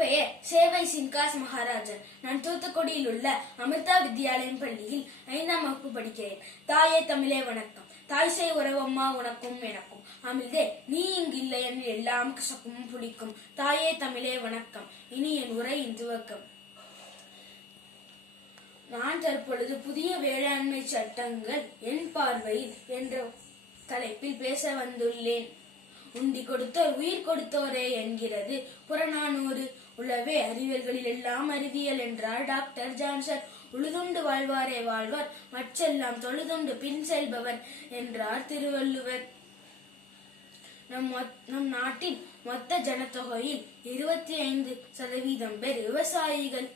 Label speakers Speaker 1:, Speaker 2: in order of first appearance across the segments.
Speaker 1: பெயர் சேவை சின்காஸ் மகாராஜன் நான் தூத்துக்குடியில் உள்ள அமிர்தா வித்யாலயம் பள்ளியில் ஐந்தாம் வகுப்பு படிக்கிறேன். தாயே தமிழே வணக்கம். தாய் செய் உறவம்மா உனக்கும் எனக்கும். அமிழ்தே நீ இங்கு இல்லை என்று எல்லாம் கசக்கும் புளிக்கும். தாயே தமிழே வணக்கம். இனி என் உரை துவக்கம் நான் தற்பொழுது புதிய வேளாண்மை சட்டங்கள் என் பார்வையில் என்ற தலைப்பில் பேச வந்துள்ளேன். உண்டி கொடுத்தோர் உயிர் கொடுத்தோரே என்கிறது புறநானூறு உளவே அறிவியல்களில் எல்லாம் அறிவியல் என்றார் டாக்டர் ஜான்சன். உழுதுண்டு வாழ்வாரே வாழ்வார் மற்றெல்லாம் தொழுதுண்டு பின் செல்பவர் என்றார் திருவள்ளுவர். நம் நம் நாட்டின் மொத்த ஜனத்தொகையில் இருபத்தி ஐந்து சதவீதம் பேர் விவசாயிகள்.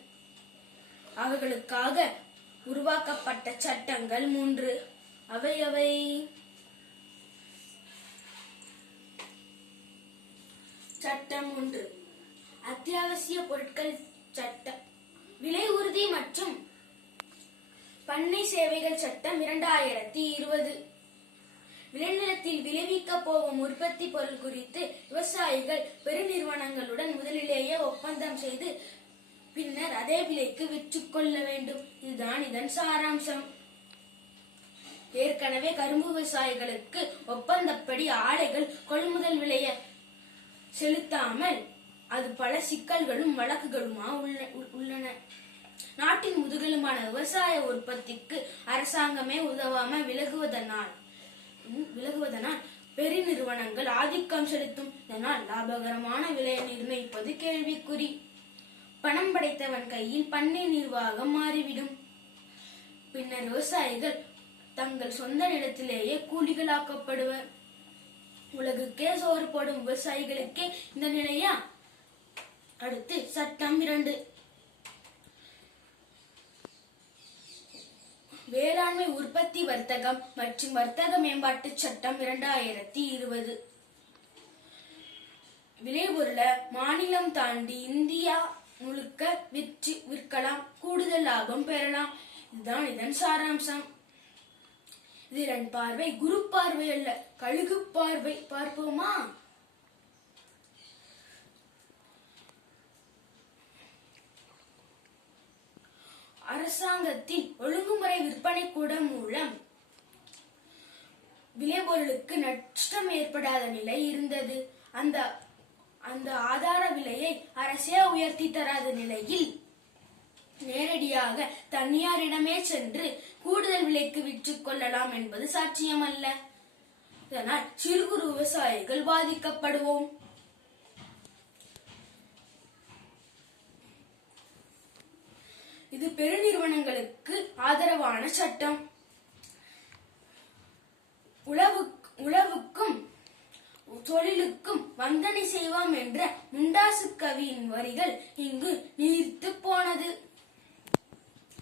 Speaker 1: அவர்களுக்காக உருவாக்கப்பட்ட சட்டங்கள் மூன்று. அவை அவை சட்டம் ஒன்று. அத்தியாவசிய பொருட்கள் சட்டம். விலை உறுதி மற்றும் பண்ணை சேவைகள் சட்டம் இரண்டாயிரத்தி இருபது. விளைநிலத்தில் விளைவிக்க போகும் உற்பத்தி பொருள் குறித்து விவசாயிகள் பெருநிறுவனங்களுடன் முதலிலேயே ஒப்பந்தம் செய்து பின்னர் அதே விலைக்கு விற்றுக்கொள்ள வேண்டும். இதுதான் இதன் சாராம்சம். ஏற்கனவே கரும்பு விவசாயிகளுக்கு ஒப்பந்தப்படி ஆடைகள் கொள்முதல் விலைய செலுத்தாமல் பல சிக்கல்களும் வழக்குகளுமா உள்ள- உள்ளன. நாட்டின் முதுகெலும்பான விவசாய உற்பத்திக்கு அரசாங்கமே உதவாம விலகுவதனால் விலகுவதனால் பெருநிறுவனங்கள் ஆதிக்கம் செலுத்தும். இதனால் லாபகரமான விலையை நிர்ணயிப்பது கேள்விக்குறி. பணம் படைத்தவன் கையில் பண்ணை நிர்வாகம் மாறிவிடும். பின்னர் விவசாயிகள் தங்கள் சொந்த நிலத்திலேயே கூலிகளாக்கப்படுவர். உலகுக்கே சோறு போடும் விவசாயிகளுக்கே இந்த நிலையா? அடுத்து சட்டம் இரண்டு. வேளாண்மை உற்பத்தி வர்த்தகம் மற்றும் வர்த்தக மேம்பாட்டு சட்டம் இரண்டாயிரத்தி இருபது. விளைபொருளை மாநிலம் தாண்டி இந்தியா முழுக்க விற்று விற்கலாம் கூடுதல் லாபம் பெறலாம். இதுதான் இதன் சாராம்சம். இதன் பார்வை குரு பார்வை அல்ல கழுகு பார்வை. பார்ப்போமா? அரசாங்கத்தின் ஒழுங்குமுறை விற்பனை கூடம் மூலம் விளைபொருளுக்கு நஷ்டம் ஏற்படாத நிலை இருந்தது. அந்த அந்த ஆதார விலையை அரசே உயர்த்தி தராத நிலையில் நேரடியாக தனியாரிடமே சென்று கூடுதல் விலைக்கு விற்று கொள்ளலாம் என்பது சாட்சியமல்ல இதனால் சிறு குறு விவசாயிகள் பாதிக்கப்படுவோம். இது பெருநிறுவனங்களுக்கு ஆதரவான சட்டம். உழவு உழவுக்கும் தொழிலுக்கும் வந்தனை செய்வோம் என்ற முண்டாசு கவியின் வரிகள் இங்கு நீர்த்து போனது.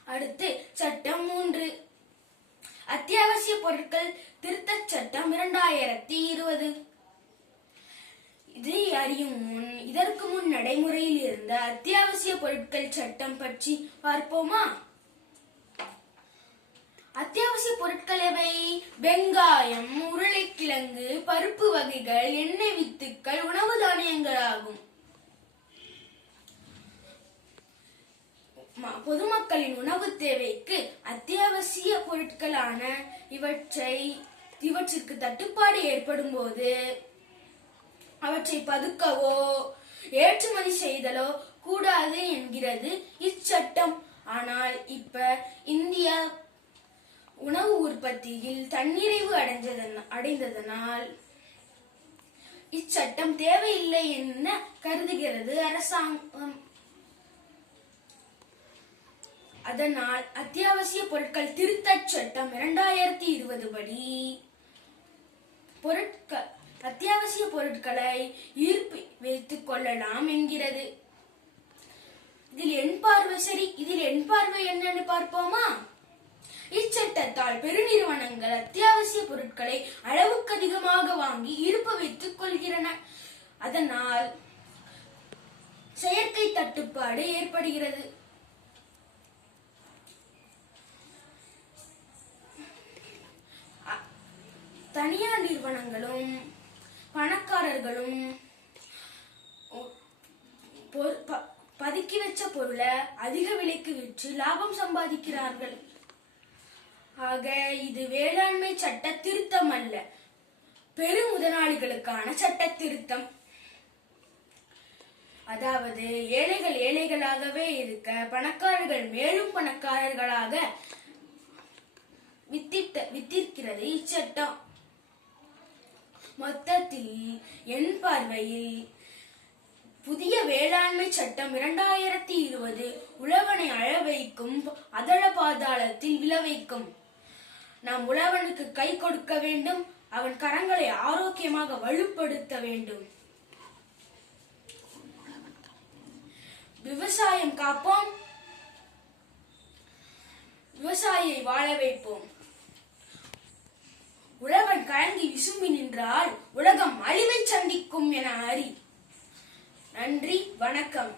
Speaker 1: அடுத்து சட்டம் மூன்று. அத்தியாவசிய பொருட்கள் திருத்தச் சட்டம் இரண்டாயிரத்தி இருபது. இதை அறியும் முன் இதற்கு முன் நடைமுறையில் இருந்த அத்தியாவசிய பொருட்கள் சட்டம் பற்றி பார்ப்போமா? அத்தியாவசிய பொருட்கள் எவை? வெங்காயம் உருளைக்கிழங்கு பருப்பு வகைகள் எண்ணெய் வித்துக்கள் உணவு தானியங்கள் ஆகும் ம- பொதுமக்களின் உணவு தேவைக்கு அத்தியாவசிய பொருட்களான இவற்றை இவற்றிற்கு தட்டுப்பாடு ஏற்படும் போது அவற்றை பதுக்கவோ? ஏற்றுமதி செய்தலோ? கூடாது என்கிறது இச்சட்டம். ஆனால் இப்ப இந்தியா உணவு உற்பத்தியில் தன்னிறைவு அடைஞ்சதன் அடைந்ததனால் இச்சட்டம் தேவையில்லை என கருதுகிறது அரசாங்கம்? அதனால் அத்தியாவசிய பொருட்கள் திருத்தச் சட்டம் இரண்டாயிரத்தி இருபது படி பொருட்கள் அத்தியாவசிய பொருட்களை ஈர்ப்பு வைத்துக் கொள்ளலாம் என்கிறது. இதில் என் பார்வை சரி இதில் என் பார்வை என்னன்னு பார்ப்போமா? இச்சட்டத்தால் பெருநிறுவனங்கள் அத்தியாவசிய பொருட்களை அளவுக்கு அதிகமாக வாங்கி இருப்பு வைத்துக் கொள்கிறன. அதனால் செயற்கை தட்டுப்பாடு ஏற்படுகிறது. தனியார் நிறுவனங்களும் பணக்காரர்களும் பதுக்கி வச்ச பொருளை அதிக விலைக்கு விற்று லாபம் சம்பாதிக்கிறார்கள். ஆக இது வேளாண்மை சட்ட திருத்தம் அல்ல. பெரு முதலாளிகளுக்கான சட்ட திருத்தம் அதாவது ஏழைகள் ஏழைகளாகவே இருக்க பணக்காரர்கள் மேலும் பணக்காரர்களாக வித்திட்ட வித்திருக்கிறது இச்சட்டம். மொத்தத்தில் என் பார்வையில் புதிய வேளாண்மை சட்டம் இரண்டாயிரத்தி இருபது உழவனை அழ வைக்கும் அதள பாதாளத்தில் விளைவைக்கும் நாம் உழவனுக்கு கை கொடுக்க வேண்டும் அவன் கரங்களை ஆரோக்கியமாக வலுப்படுத்த வேண்டும். விவசாயம் காப்போம். விவசாயியை வாழ வைப்போம். உழவன் கலங்கி விசும்பி நின்றால் உலகம் அழிவை சந்திக்கும் என அறி. நன்றி வணக்கம்.